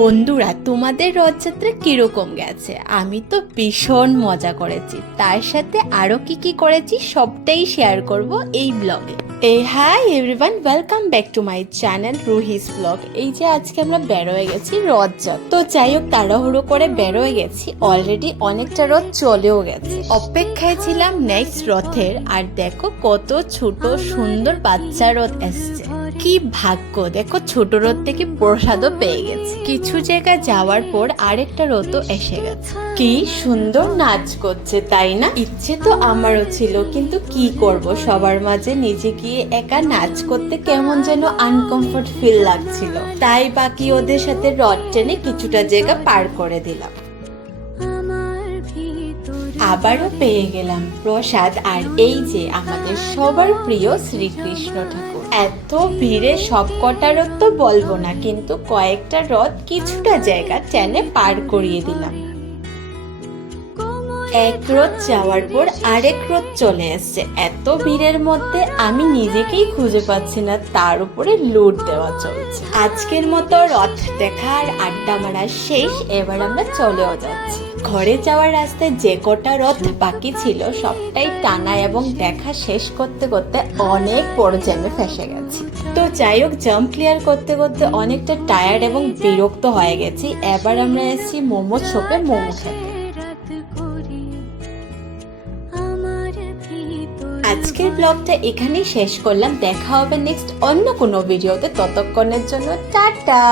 বন্ধুরা, তোমাদের রথযাত্রা কিরকম গেছে? আমি তো ভীষণ মজা করেছি। তার সাথে আরো কি কি করেছি সবটাই শেয়ার করব এই ব্লগে। Hi everyone, welcome back to my channel Ruhi's blog. এই যে আজকে আমরা বেরোয় গেছি রথযাত্রা। তো যাই হোক, তাড়াহুড়ো করে বেরোয় গেছি। অলরেডি অনেকটা রথ চলেও গেছে। অপেক্ষায় ছিলাম নেক্সট রথের। আর দেখো কত ছোট সুন্দর বাচ্চা রথ এসছে। কি ভাগ্য, দেখো ছোট রথ থেকে প্রসাদও পেয়ে গেছে। কিছু জায়গায় যাওয়ার পর আরেকটা রথও এসে গেছে। কি সুন্দর নাচ করছে, তাই না? ইচ্ছে তো আমারও ছিল, কিন্তু কি করব, সবার মাঝে নিজে গিয়ে একা নাচ করতে কেমন যেন আনকমফোর্ট ফিল লাগছিল। তাই বাকি ওদের সাথে রথ টেনে কিছুটা জায়গা পার করে দিলাম। আবারও পেয়ে গেলাম প্রসাদ। আর এই যে আমাদের সবার প্রিয় শ্রীকৃষ্ণ ঠাকুর। এত ভিড়ে সব কটা রথ তো বলবো না, কিন্তু কয়েকটা রথ কিছুটা জায়গা টেনে পার করিয়ে দিলাম। এক রথ যাওয়ার পর আরেক রথ চলে এসছে। এত ভিড়ের মধ্যে আমি নিজেকেই খুঁজে পাচ্ছি না, তার উপরে লুট দেওয়া চলছে। আজকের মতো রথ দেখা আর আড্ডা মারা শেষ। এবার আমরা চলেও যাচ্ছি। ঘরে যাওয়ার রাস্তায় যে কটা রথ বাকি ছিল সবটাই টানা এবং দেখা শেষ করতে করতে অনেক বড় জ্যামে ফেসে গেছি। তো যাই হোক, জাম্প ক্লিয়ার করতে করতে অনেকটা টায়ার্ড এবং বিরক্ত হয়ে গেছি। এবার আমরা এসেছি মোমো শপে মোমো খেতে। আজকের ব্লগটা এখানেই শেষ করলাম। দেখা হবে নেক্সট অন্য কোনো ভিডিওতে। ততক্ষণের জন্য টাটা।